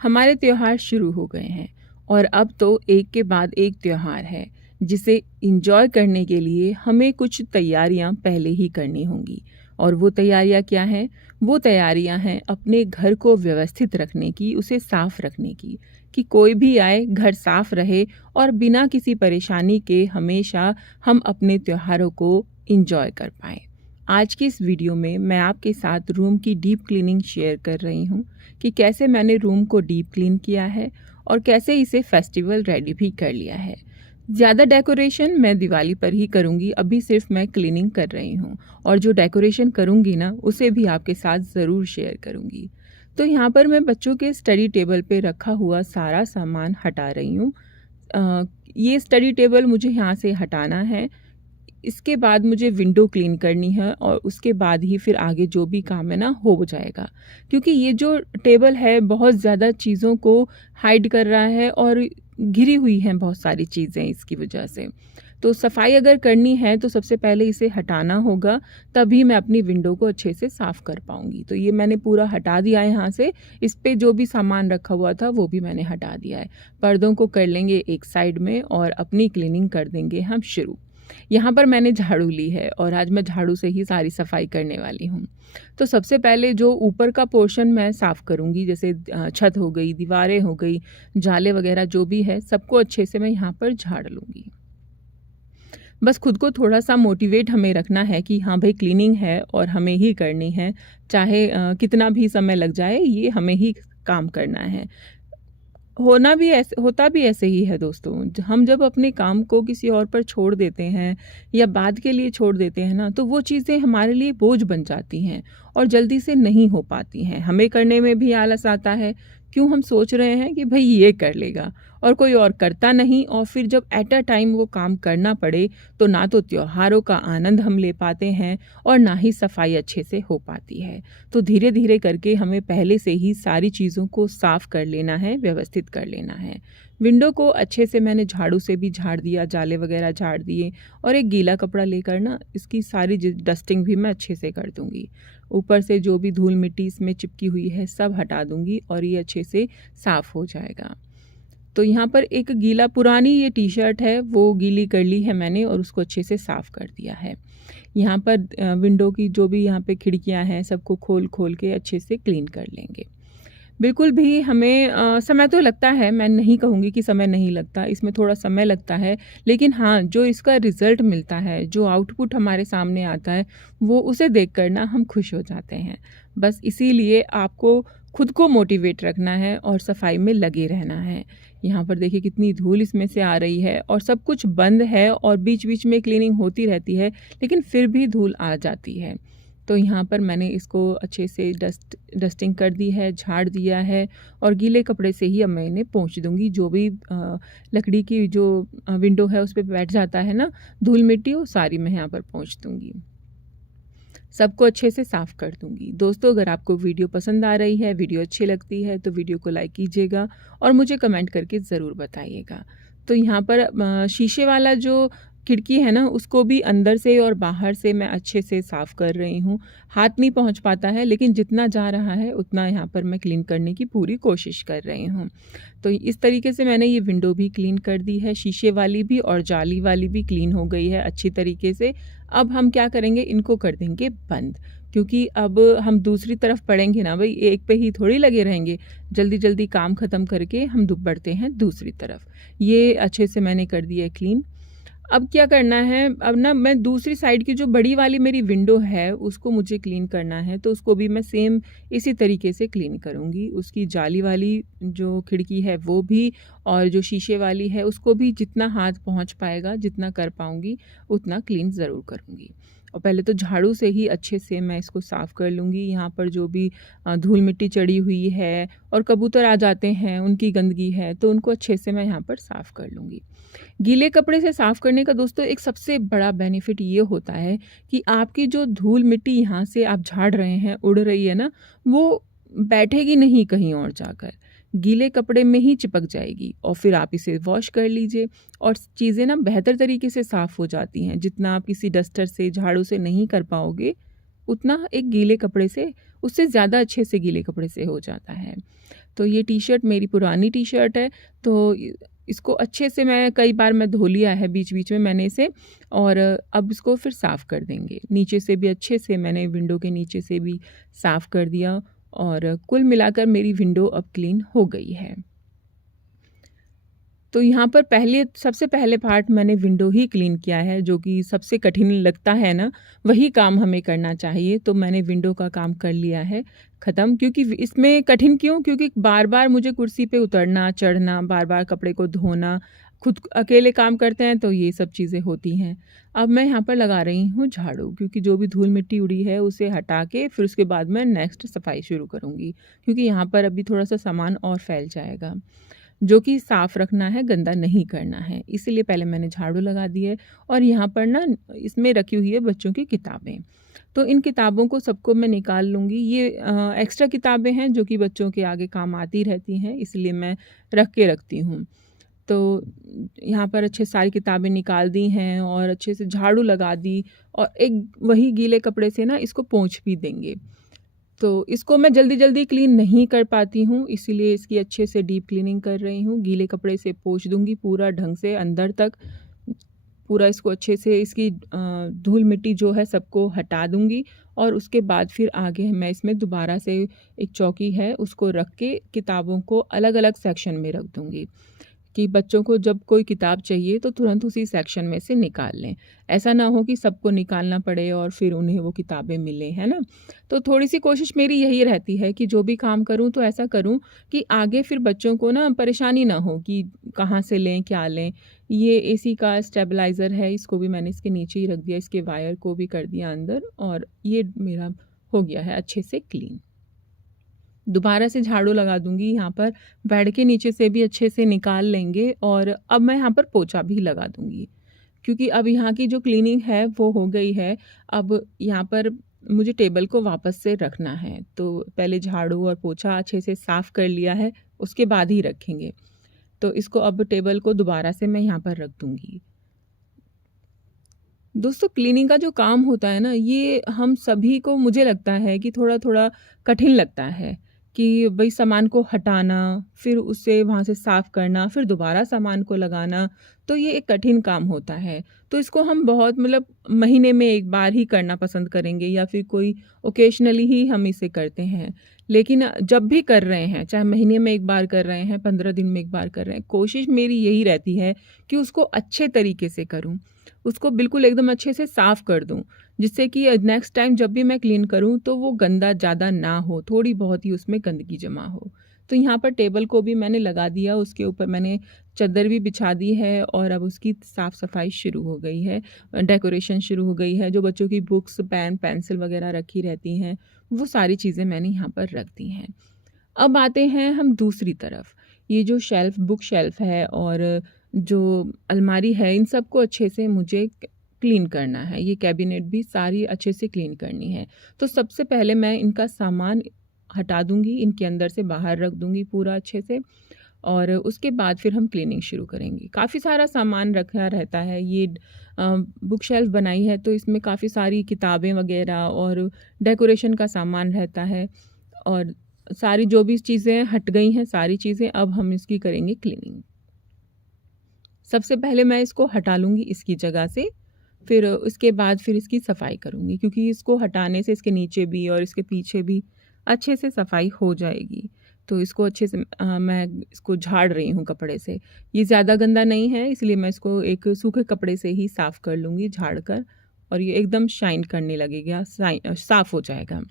हमारे त्योहार शुरू हो गए हैं और अब तो एक के बाद एक त्योहार है जिसे एंजॉय करने के लिए हमें कुछ तैयारियां पहले ही करनी होंगी। और वो तैयारियां क्या हैं? वो तैयारियां हैं अपने घर को व्यवस्थित रखने की, उसे साफ रखने की, कि कोई भी आए घर साफ रहे और बिना किसी परेशानी के हमेशा हम अपने त्योहारों को एंजॉय कर पाएं। आज की इस वीडियो में मैं आपके साथ रूम की डीप क्लीनिंग शेयर कर रही हूँ कि कैसे मैंने रूम को डीप क्लीन किया है और कैसे इसे फेस्टिवल रेडी भी कर लिया है। ज़्यादा डेकोरेशन मैं दिवाली पर ही करूँगी, अभी सिर्फ मैं क्लीनिंग कर रही हूँ और जो डेकोरेशन करूँगी ना उसे भी आपके साथ ज़रूर शेयर करूँगी। तो यहाँ पर मैं बच्चों के स्टडी टेबल पे रखा हुआ सारा सामान हटा रही हूँ। ये स्टडी टेबल मुझे यहाँ से हटाना है। इसके बाद मुझे विंडो क्लीन करनी है और उसके बाद ही फिर आगे जो भी काम है ना हो जाएगा, क्योंकि ये जो टेबल है बहुत ज़्यादा चीज़ों को हाइड कर रहा है और घिरी हुई हैं बहुत सारी चीज़ें इसकी वजह से। तो सफाई अगर करनी है तो सबसे पहले इसे हटाना होगा, तभी मैं अपनी विंडो को अच्छे से साफ़ कर पाऊँगी। तो ये मैंने पूरा हटा दिया है यहाँ से। इस पे जो भी सामान रखा हुआ था वो भी मैंने हटा दिया है। पर्दों को कर लेंगे एक साइड में और अपनी क्लीनिंग कर देंगे हम शुरू। यहाँ पर मैंने झाड़ू ली है और आज मैं झाड़ू से ही सारी सफाई करने वाली हूँ। तो सबसे पहले जो ऊपर का पोर्शन मैं साफ़ करूँगी, जैसे छत हो गई, दीवारें हो गई, जाले वगैरह जो भी है सबको अच्छे से मैं यहाँ पर झाड़ लूँगी। बस खुद को थोड़ा-सा मोटिवेट हमें रखना है कि हाँ भाई क्लीनिंग है और हमें ही करनी है, चाहे कितना भी समय लग जाए, ये हमें ही काम करना है। होता भी ऐसे ही है दोस्तों। हम जब अपने काम को किसी और पर छोड़ देते हैं या बाद के लिए छोड़ देते हैं ना, तो वो चीज़ें हमारे लिए बोझ बन जाती हैं और जल्दी से नहीं हो पाती हैं। हमें करने में भी आलस आता है। क्यों हम सोच रहे हैं कि भई ये कर लेगा और कोई और करता नहीं, और फिर जब एट अ टाइम वो काम करना पड़े तो ना तो त्योहारों का आनंद हम ले पाते हैं और ना ही सफाई अच्छे से हो पाती है। तो धीरे धीरे करके हमें पहले से ही सारी चीज़ों को साफ कर लेना है, व्यवस्थित कर लेना है। विंडो को अच्छे से मैंने झाड़ू से भी झाड़ दिया, जाले वगैरह झाड़ दिए और एक गीला कपड़ा लेकर ना इसकी सारी डस्टिंग भी मैं अच्छे से कर दूंगी। ऊपर से जो भी धूल मिट्टी इसमें चिपकी हुई है सब हटा दूंगी और ये अच्छे से साफ हो जाएगा। तो यहाँ पर एक गीला पुरानी ये टी शर्ट है वो गीली कर ली है मैंने और उसको अच्छे से साफ़ कर दिया है। यहाँ पर विंडो की जो भी यहाँ पे खिड़कियाँ हैं सबको खोल खोल के अच्छे से क्लीन कर लेंगे। बिल्कुल भी हमें समय तो लगता है, मैं नहीं कहूँगी कि समय नहीं लगता, इसमें थोड़ा समय लगता है, लेकिन हाँ जो इसका रिज़ल्ट मिलता है, जो आउटपुट हमारे सामने आता है, वो उसे देख कर ना हम खुश हो जाते हैं। बस इसीलिए आपको खुद को मोटिवेट रखना है और सफाई में लगे रहना है। यहाँ पर देखिए कितनी धूल इसमें से आ रही है और सब कुछ बंद है और बीच बीच में क्लीनिंग होती रहती है, लेकिन फिर भी धूल आ जाती है। तो यहाँ पर मैंने इसको अच्छे से डस्टिंग कर दी है, झाड़ दिया है और गीले कपड़े से ही अब मैं इन्हें पोंछ दूँगी। जो भी लकड़ी की जो विंडो है उस पे बैठ जाता है ना धूल मिट्टी, वो सारी मैं यहाँ पर पोंछ दूँगी। सबको अच्छे से साफ़ कर दूँगी। दोस्तों अगर आपको वीडियो पसंद आ रही है, वीडियो अच्छी लगती है तो वीडियो को लाइक कीजिएगा और मुझे कमेंट करके ज़रूर बताइएगा। तो यहाँ पर शीशे वाला जो खिड़की है ना उसको भी अंदर से और बाहर से मैं अच्छे से साफ़ कर रही हूँ। हाथ नहीं पहुँच पाता है, लेकिन जितना जा रहा है उतना यहाँ पर मैं क्लीन करने की पूरी कोशिश कर रही हूँ। तो इस तरीके से मैंने ये विंडो भी क्लीन कर दी है, शीशे वाली भी और जाली वाली भी क्लीन हो गई है अच्छी तरीके से। अब हम क्या करेंगे, इनको कर देंगे बंद, क्योंकि अब हम दूसरी तरफ पड़ेंगे ना भाई, एक पे ही थोड़ी लगे रहेंगे। जल्दी जल्दी काम ख़त्म करके हम बढ़ते हैं दूसरी तरफ। ये अच्छे से मैंने कर दिया है क्लीन। अब क्या करना है, अब ना मैं दूसरी साइड की जो बड़ी वाली मेरी विंडो है उसको मुझे क्लीन करना है, तो उसको भी मैं सेम इसी तरीके से क्लीन करूँगी। उसकी जाली वाली जो खिड़की है वो भी और जो शीशे वाली है उसको भी जितना हाथ पहुँच पाएगा, जितना कर पाऊँगी उतना क्लीन ज़रूर करूँगी। और पहले तो झाड़ू से ही अच्छे से मैं इसको साफ़ कर लूँगी। यहाँ पर जो भी धूल मिट्टी चढ़ी हुई है और कबूतर आ जाते हैं, उनकी गंदगी है, तो उनको अच्छे से मैं यहाँ पर साफ़ कर लूँगी। गीले कपड़े से साफ़ करने का दोस्तों एक सबसे बड़ा बेनिफिट ये होता है कि आपकी जो धूल मिट्टी यहाँ से आप झाड़ रहे हैं, उड़ रही है ना, वो बैठेगी नहीं कहीं और जाकर, गीले कपड़े में ही चिपक जाएगी और फिर आप इसे वॉश कर लीजिए और चीज़ें ना बेहतर तरीके से साफ़ हो जाती हैं। जितना आप किसी डस्टर से, झाड़ू से नहीं कर पाओगे, उतना एक गीले कपड़े से, उससे ज़्यादा अच्छे से गीले कपड़े से हो जाता है। तो ये टी-शर्ट मेरी पुरानी टी-शर्ट है, तो इसको अच्छे से कई बार मैं धो लिया है बीच बीच में मैंने इसे, और अब इसको फिर साफ़ कर देंगे। नीचे से भी अच्छे से मैंने विंडो के नीचे से भी साफ़ कर दिया, और कुल मिलाकर मेरी विंडो अब क्लीन हो गई है। तो यहाँ पर सबसे पहले पार्ट मैंने विंडो ही क्लीन किया है, जो कि सबसे कठिन लगता है ना, वही काम हमें करना चाहिए। तो मैंने विंडो का काम कर लिया है ख़त्म, क्योंकि इसमें कठिन क्यों? क्योंकि बार-बार मुझे कुर्सी पे उतरना, चढ़ना, बार-बार कपड़े को धोना, खुद अकेले काम करते हैं तो ये सब चीज़ें होती हैं। अब मैं यहाँ पर लगा रही हूँ झाड़ू, क्योंकि जो भी धूल-मिट्टी उड़ी है उसे हटा के फिर उसके बाद मैं नेक्स्ट सफाई शुरू करूँगी, क्योंकि यहाँ पर अभी थोड़ा-सा सामान और फैल जाएगा, जो कि साफ़ रखना है, गंदा नहीं करना है। इसीलिए पहले मैंने झाड़ू लगा दी है, और यहाँ पर ना इसमें रखी हुई है बच्चों की किताबें। तो इन किताबों को सबको मैं निकाल लूँगी। ये एक्स्ट्रा किताबें हैं जो कि बच्चों के आगे काम आती रहती हैं, इसलिए मैं रख के रखती हूँ। तो यहाँ पर अच्छे सारी किताबें निकाल दी हैं और अच्छे से झाड़ू लगा दी, और एक वही गीले कपड़े से ना इसको पोंछ भी देंगे। तो इसको मैं जल्दी-जल्दी क्लीन नहीं कर पाती हूँ, इसीलिए इसकी अच्छे से डीप क्लीनिंग कर रही हूँ। गीले कपड़े से पोंछ दूँगी पूरा ढंग से अंदर तक, पूरा इसको अच्छे से इसकी धूल-मिट्टी जो है सबको हटा दूँगी, और उसके बाद फिर आगे मैं इसमें दोबारा से एक चौकी है उसको रख के किताबों को अलग-अलग सेक्शन में रख दूँगी, कि बच्चों को जब कोई किताब चाहिए तो तुरंत उसी सेक्शन में से निकाल लें। ऐसा ना हो कि सबको निकालना पड़े और फिर उन्हें वो किताबें मिलें, है ना? तो थोड़ी-सी कोशिश मेरी यही रहती है कि जो भी काम करूँ तो ऐसा करूँ कि आगे फिर बच्चों को ना परेशानी ना हो कि कहाँ से लें, क्या लें। ये एसी का स्टेबलाइज़र है, इसको भी मैंने इसके नीचे ही रख दिया, इसके वायर को भी कर दिया अंदर, और ये मेरा हो गया है अच्छे से क्लीन। दोबारा से झाड़ू लगा दूँगी, यहाँ पर बेड के नीचे से भी अच्छे से निकाल लेंगे, और अब मैं यहाँ पर पोंछा भी लगा दूँगी, क्योंकि अब यहाँ की जो क्लीनिंग है वो हो गई है। अब यहाँ पर मुझे टेबल को वापस से रखना है, तो पहले झाड़ू और पोंछा अच्छे से साफ़ कर लिया है, उसके बाद ही रखेंगे। तो इसको अब टेबल को दोबारा से मैं यहाँ पर रख दूँगी। दोस्तों, क्लीनिंग का जो काम होता है ना, ये हम सभी को, मुझे लगता है कि थोड़ा-थोड़ा कठिन लगता है, कि भई सामान को हटाना, फिर उसे वहाँ से साफ़ करना, फिर दोबारा सामान को लगाना, तो ये एक कठिन काम होता है। तो इसको हम बहुत मतलब महीने में 1 बार ही करना पसंद करेंगे, या फिर कोई ओकेशनली ही हम इसे करते हैं। लेकिन जब भी कर रहे हैं, चाहे महीने में 1 बार कर रहे हैं, 15 दिन में 1 बार कर रहे हैं, कोशिश मेरी यही रहती है कि उसको अच्छे तरीके से करूँ। उसको बिल्कुल एकदम अच्छे से साफ़ कर दूँ, जिससे कि नेक्स्ट टाइम जब भी मैं क्लीन करूँ तो वो गंदा ज़्यादा ना हो, थोड़ी बहुत ही उसमें गंदगी जमा हो। तो यहाँ पर टेबल को भी मैंने लगा दिया, उसके ऊपर मैंने चद्दर भी बिछा दी है, और अब उसकी साफ़-सफ़ाई शुरू हो गई है, डेकोरेशन शुरू हो गई है। जो बच्चों की बुक्स, पेन, पेंसिल वग़ैरह रखी रहती हैं, वो सारी चीज़ें मैंने यहाँ पर रख दी हैं। अब आते हैं हम दूसरी तरफ। ये जो बुक शेल्फ़ है और जो अलमारी है, इन सबको अच्छे से मुझे क्लीन करना है। ये कैबिनेट भी सारी अच्छे से क्लीन करनी है। तो सबसे पहले मैं इनका सामान हटा दूँगी, इनके अंदर से बाहर रख दूँगी पूरा अच्छे से, और उसके बाद फिर हम क्लीनिंग शुरू करेंगे। काफ़ी सारा सामान रखा रहता है। ये बुक शेल्फ़ बनाई है तो इसमें काफ़ी सारी किताबें वग़ैरह और डेकोरेशन का सामान रहता है, और सारी जो भी चीज़ें हट गई हैं, सारी चीज़ें अब हम इसकी करेंगे क्लीनिंग। सबसे पहले मैं इसको हटा लूँगी इसकी जगह से, फिर उसके बाद फिर इसकी सफाई करूँगी, क्योंकि इसको हटाने से इसके नीचे भी और इसके पीछे भी अच्छे से सफाई हो जाएगी। तो इसको अच्छे से मैं इसको झाड़ रही हूँ कपड़े से। ये ज़्यादा गंदा नहीं है, इसलिए मैं इसको एक सूखे कपड़े से ही साफ़ कर लूँगी झाड़ कर, और ये एकदम शाइन करने लगेगा, साफ़ हो जाएगा।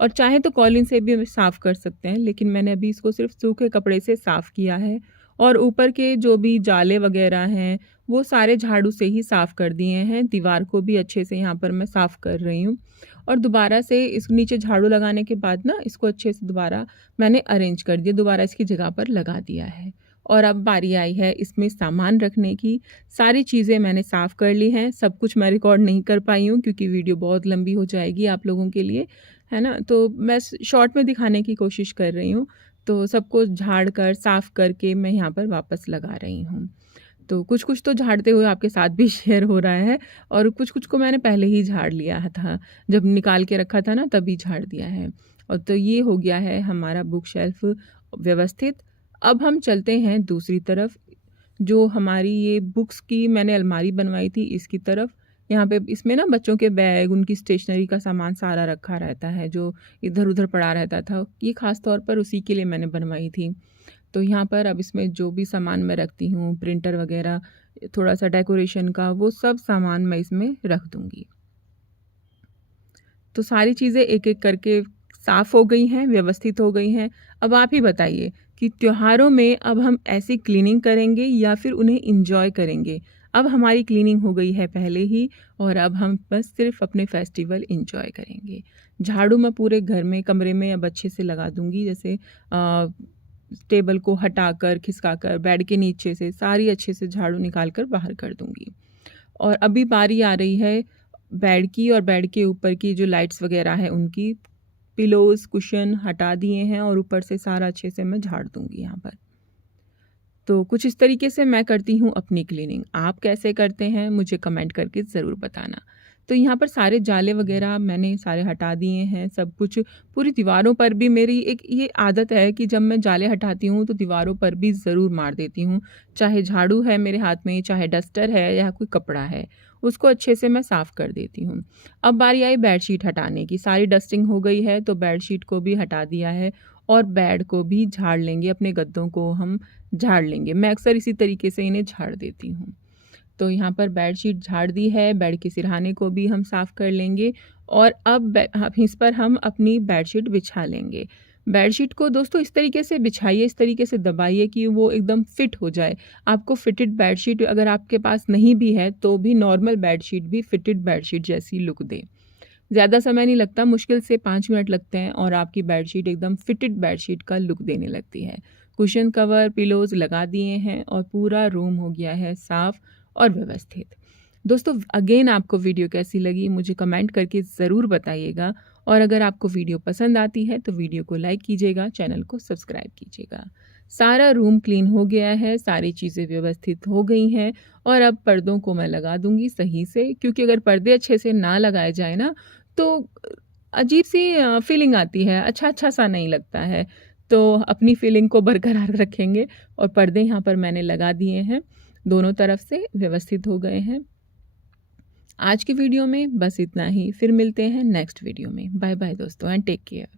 और चाहे तो कॉलिन से भी साफ़ कर सकते हैं, लेकिन मैंने अभी इसको सिर्फ़ सूखे कपड़े से साफ़ किया है, और ऊपर के जो भी जाले वग़ैरह हैं, वो सारे झाड़ू से ही साफ़ कर दिए हैं। दीवार को भी अच्छे से यहाँ पर मैं साफ़ कर रही हूँ, और दोबारा से इस नीचे झाड़ू लगाने के बाद ना इसको अच्छे से दोबारा मैंने अरेंज कर दिया, दोबारा इसकी जगह पर लगा दिया है। और अब बारी आई है इसमें सामान रखने की। सारी चीज़ें मैंने साफ़ कर ली हैं। सब कुछ मैं रिकॉर्ड नहीं कर पाई हूँ, क्योंकि वीडियो बहुत लंबी हो जाएगी आप लोगों के लिए, है ना? तो मैं शॉर्ट में दिखाने की कोशिश कर रही हूँ। तो सबको झाड़ कर, साफ़ करके मैं यहाँ पर वापस लगा रही हूँ। तो कुछ-कुछ तो झाड़ते हुए आपके साथ भी शेयर हो रहा है, और कुछ-कुछ को मैंने पहले ही झाड़ लिया था। जब निकाल के रखा था ना, तभी झाड़ दिया है। और तो ये हो गया है हमारा बुक शेल्फ़, व्यवस्थित। अब हम चलते हैं दूसरी तरफ, जो हमारी ये बुक्स की मैंने अलमारी बनवाई थी इसकी तरफ। यहाँ पे इसमें ना बच्चों के बैग, उनकी स्टेशनरी का सामान सारा रखा रहता है जो इधर उधर पड़ा रहता था। ये ख़ास तौर पर उसी के लिए मैंने बनवाई थी। तो यहाँ पर अब इसमें जो भी सामान मैं रखती हूँ, प्रिंटर वगैरह, थोड़ा सा डेकोरेशन का, वो सब सामान मैं इसमें रख दूँगी। तो सारी चीज़ें एक एक करके साफ़ हो गई हैं, व्यवस्थित हो गई हैं। अब आप ही बताइए कि त्योहारों में अब हम ऐसी क्लीनिंग करेंगे या फिर उन्हें एंजॉय करेंगे? अब हमारी क्लीनिंग हो गई है पहले ही, और अब हम बस सिर्फ अपने फेस्टिवल एंजॉय करेंगे। झाड़ू मैं पूरे घर में, कमरे में अब अच्छे से लगा दूँगी, जैसे टेबल को हटाकर, खिसकाकर, बेड के नीचे से सारी अच्छे से झाड़ू निकाल कर बाहर कर दूँगी। और अभी बारी आ रही है बेड की, और बेड के ऊपर की जो लाइट्स वगैरह है उनकी। पिलोज़, कुशन हटा दिए हैं और ऊपर से सारा अच्छे से मैं झाड़ दूँगी यहाँ पर। तो कुछ इस तरीके से मैं करती हूँ अपनी क्लीनिंग। आप कैसे करते हैं मुझे कमेंट करके ज़रूर बताना। तो यहाँ पर सारे जाले वगैरह मैंने सारे हटा दिए हैं, सब कुछ। पूरी दीवारों पर भी मेरी एक ये आदत है कि जब मैं जाले हटाती हूँ तो दीवारों पर भी ज़रूर मार देती हूँ। चाहे झाड़ू है मेरे हाथ में, चाहे डस्टर है या कोई कपड़ा है, उसको अच्छे से मैं साफ़ कर देती हूँ। अब बारी आई बेडशीट हटाने की। सारी डस्टिंग हो गई है तो बेडशीट को भी हटा दिया है, और बेड को भी झाड़ लेंगे, अपने गद्दों को हम झाड़ लेंगे। मैं अक्सर इसी तरीके से इन्हें झाड़ देती हूँ। तो यहाँ पर बेडशीट झाड़ दी है, बेड के सिरहाने को भी हम साफ़ कर लेंगे, और अब इस पर हम अपनी बेडशीट बिछा लेंगे। बेडशीट को दोस्तों इस तरीके से बिछाइए, इस तरीके से दबाइए कि वो एकदम फिट हो जाए। आपको फिटेड बेडशीट अगर आपके पास नहीं भी है तो भी नॉर्मल बेडशीट भी फिटेड बेडशीट जैसी लुक दे। ज़्यादा समय नहीं लगता, मुश्किल से 5 मिनट लगते हैं और आपकी बेडशीट एकदम फिटेड बेडशीट का लुक देने लगती है। कुशन कवर, पिलोज़ लगा दिए हैं और पूरा रूम हो गया है साफ़ और व्यवस्थित। दोस्तों अगेन आपको वीडियो कैसी लगी मुझे कमेंट करके ज़रूर बताइएगा, और अगर आपको वीडियो पसंद आती है तो वीडियो को लाइक कीजिएगा, चैनल को सब्सक्राइब कीजिएगा। सारा रूम क्लीन हो गया है, सारी चीज़ें व्यवस्थित हो गई हैं, और अब पर्दों को मैं लगा दूंगी सही से, क्योंकि अगर पर्दे अच्छे से ना लगाए जाए ना तो अजीब सी फीलिंग आती है, अच्छा सा नहीं लगता है। तो अपनी फीलिंग को बरकरार रखेंगे, और पर्दे यहाँ पर मैंने लगा दिए हैं, दोनों तरफ से व्यवस्थित हो गए हैं। आज की वीडियो में बस इतना ही, फिर मिलते हैं नेक्स्ट वीडियो में। बाय बाय दोस्तों, एंड टेक केयर।